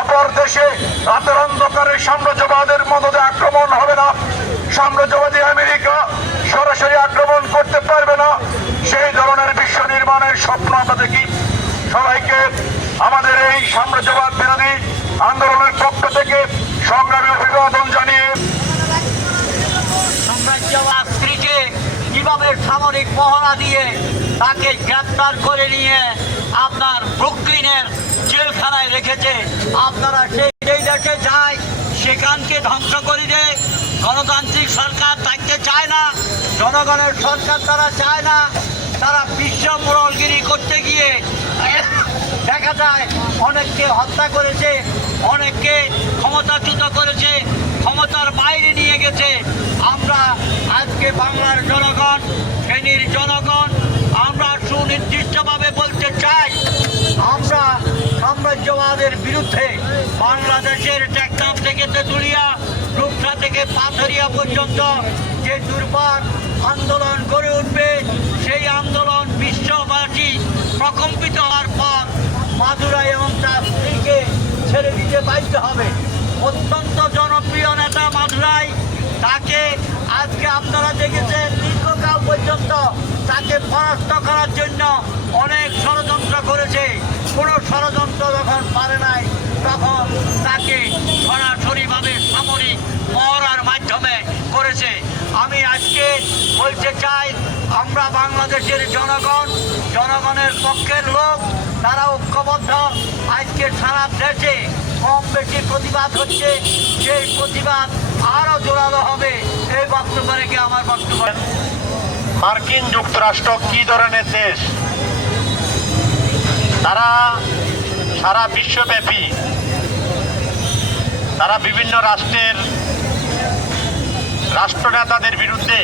অপর দেশে রাতের অন্ধকারে সাম্রাজ্যবাদের মদদে আক্রমণ হবে না, সাম্রাজ্যবাদী আমেরিকা সরাসরি আক্রমণ করতে পারবে না। সেই ধরনের বিশ্ব নির্মাণের স্বপ্ন আমরা দেখি। সবাইকে আমাদের এই সাম্রাজ্যবাদ বিরোধী আন্দোলনের পক্ষ থেকে সংগ্রামী অভিবাদন জানিয়ে সাম্রাজ্যবাদ স্ত্রীকে কিভাবে সামরিক মহড়া দিয়ে তাকে গ্রেপ্তার করে নিয়ে আপনার ব্রুকলিনের জেলখানায় রেখেছে, আপনারা সেই দেশে যায় সেখানকে ধ্বংস করে দেয়। গণতান্ত্রিক সরকার থাকতে চায় না, জনগণের সরকার তারা চায় না। তারা বিশ্ব মোড়লগিরি করতে গিয়ে দেখা যায় অনেককে হত্যা করেছে, অনেককে ক্ষমতাচ্যুত করেছে, ক্ষমতার বাইরে নিয়ে গেছে। আমরা আজকে বাংলার জনগণ, ফেনীর জনগণ, আমরা সুনির্দিষ্টভাবে বলতে চাই, আমরা সাম্রাজ্যবাদের বিরুদ্ধে বাংলাদেশের টেকনাফ থেকে তেঁতুলিয়া, রূপসা থেকে পাথরিয়া পর্যন্ত যে দুর্বার আন্দোলন গড়ে উঠবে, সেই আন্দোলন বিশ্ববাসী প্রকম্পিত হওয়ার পর মাদুরাই এবং তার স্ত্রীকে ছেড়ে দিতে বাধ্য হবে। অত্যন্ত জনপ্রিয় নেতা মাদুরাই, তাকে আজকে আপনারা দেখেছেন দীর্ঘকাল পর্যন্ত তাকে পরাস্ত করার জন্য অনেক ষড়যন্ত্র করেছে। কোনো ষড়যন্ত্র যখন পারে নাই, তখন তাকে সরাসরিভাবে সামরিক মহড়ার মাধ্যমে করেছে। আমি আজকে বলতে চাই, আমরা বাংলাদেশের জনগণ, জনগণের পক্ষের লোক, তারা ঐক্যবদ্ধ। আজকে সারা দেশে কম বেশি প্রতিবাদ হচ্ছে, সেই প্রতিবাদ আরও জোরালো হবে। এই বক্তব্য রেখে আমার বক্তব্য। মার্কিন যুক্তরাষ্ট্র কি ধরনের দেশ? তারা সারা বিশ্বব্যাপী তারা বিভিন্ন রাষ্ট্রের রাষ্ট্রনেতাদের বিরুদ্ধে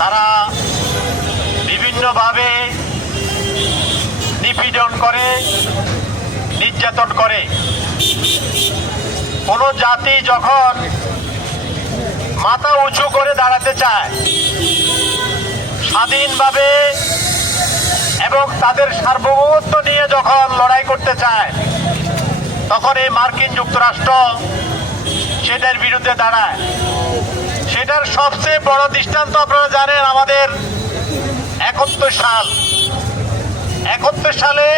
তারা বিভিন্নভাবে নিপীড়ন করে, নির্যাতন করে। কোনো জাতি যখন মাথা উঁচু করে দাঁড়াতে চায়, স্বাধীনভাবে এবং তাদের সার্বভৌমত্ব নিয়ে যখন লড়াই করতে চায়, তখন এই মার্কিন যুক্তরাষ্ট্র সেটার বিরুদ্ধে দাঁড়ায়। সেটার সবচেয়ে বড় দৃষ্টান্ত আপনারা জানেন, আমাদের 71 সালে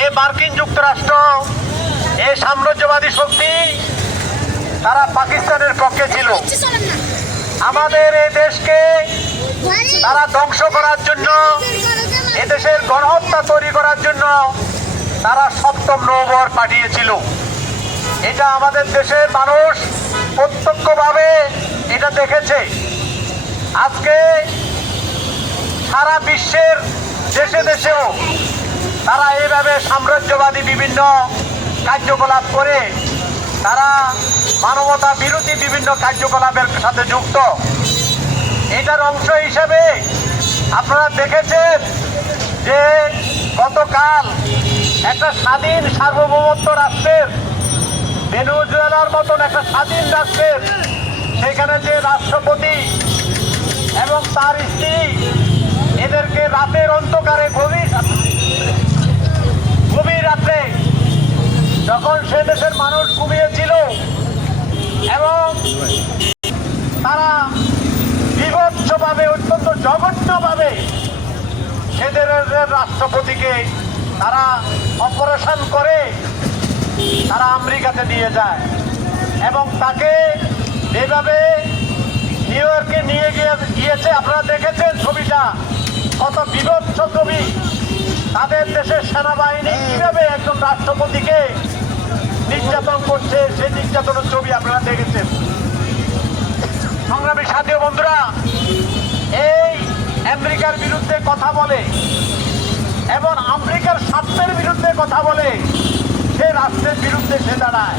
এই মার্কিন যুক্তরাষ্ট্র, এই সাম্রাজ্যবাদী শক্তি, তারা পাকিস্তানের পক্ষে ছিল। আমাদের এই দেশকে তারা ধ্বংস করার জন্য, এদেশের গণহত্যা তৈরি করার জন্য তারা সপ্তম নৌবহর পাঠিয়েছিল। এটা আমাদের দেশের মানুষ প্রত্যক্ষভাবে এটা দেখেছে। আজকে সারা বিশ্বের দেশে দেশেও তারা এইভাবে সাম্রাজ্যবাদী বিভিন্ন কার্যকলাপ করে তারা মানবতা বিরোধী বিভিন্ন কার্যকলাপের সাথে যুক্ত। এটার অংশ হিসেবে আপনারা দেখেছেন যে গতকাল একটা স্বাধীন সার্বভৌমত্ব রাষ্ট্রের, ভেনেজুয়েলার মতন একটা স্বাধীন রাষ্ট্রের, সেখানে যে রাষ্ট্রপতি এবং তার স্ত্রী এদেরকে রাতের অন্ধকারে গভীর রাত্রে, যখন সে দেশের মানুষ ঘুমিয়েছিল এবং তারা বিভৎসভাবে, অত্যন্ত জঘন্যভাবে সেদের রাষ্ট্রপতিকে তারা অপারেশন করে তারা আমেরিকাতে নিয়ে যায় এবং তাকে এভাবে নিউ ইয়র্কে নিয়ে গিয়েছে। আপনারা দেখেছেন ছবিটা, কত বিভৎস ছবি। তাদের দেশের সেনাবাহিনী কিভাবে একজন রাষ্ট্রপতিকে নির্যাতন করছে, সেই নির্যাতনের ছবি আপনারা দেখেছেন। সংগ্রামী সাথী বন্ধুরা, এই আমেরিকার বিরুদ্ধে কথা বলে এবং আমেরিকার স্বার্থের বিরুদ্ধে কথা বলে, সে রাষ্ট্রের বিরুদ্ধে সে দাঁড়ায়।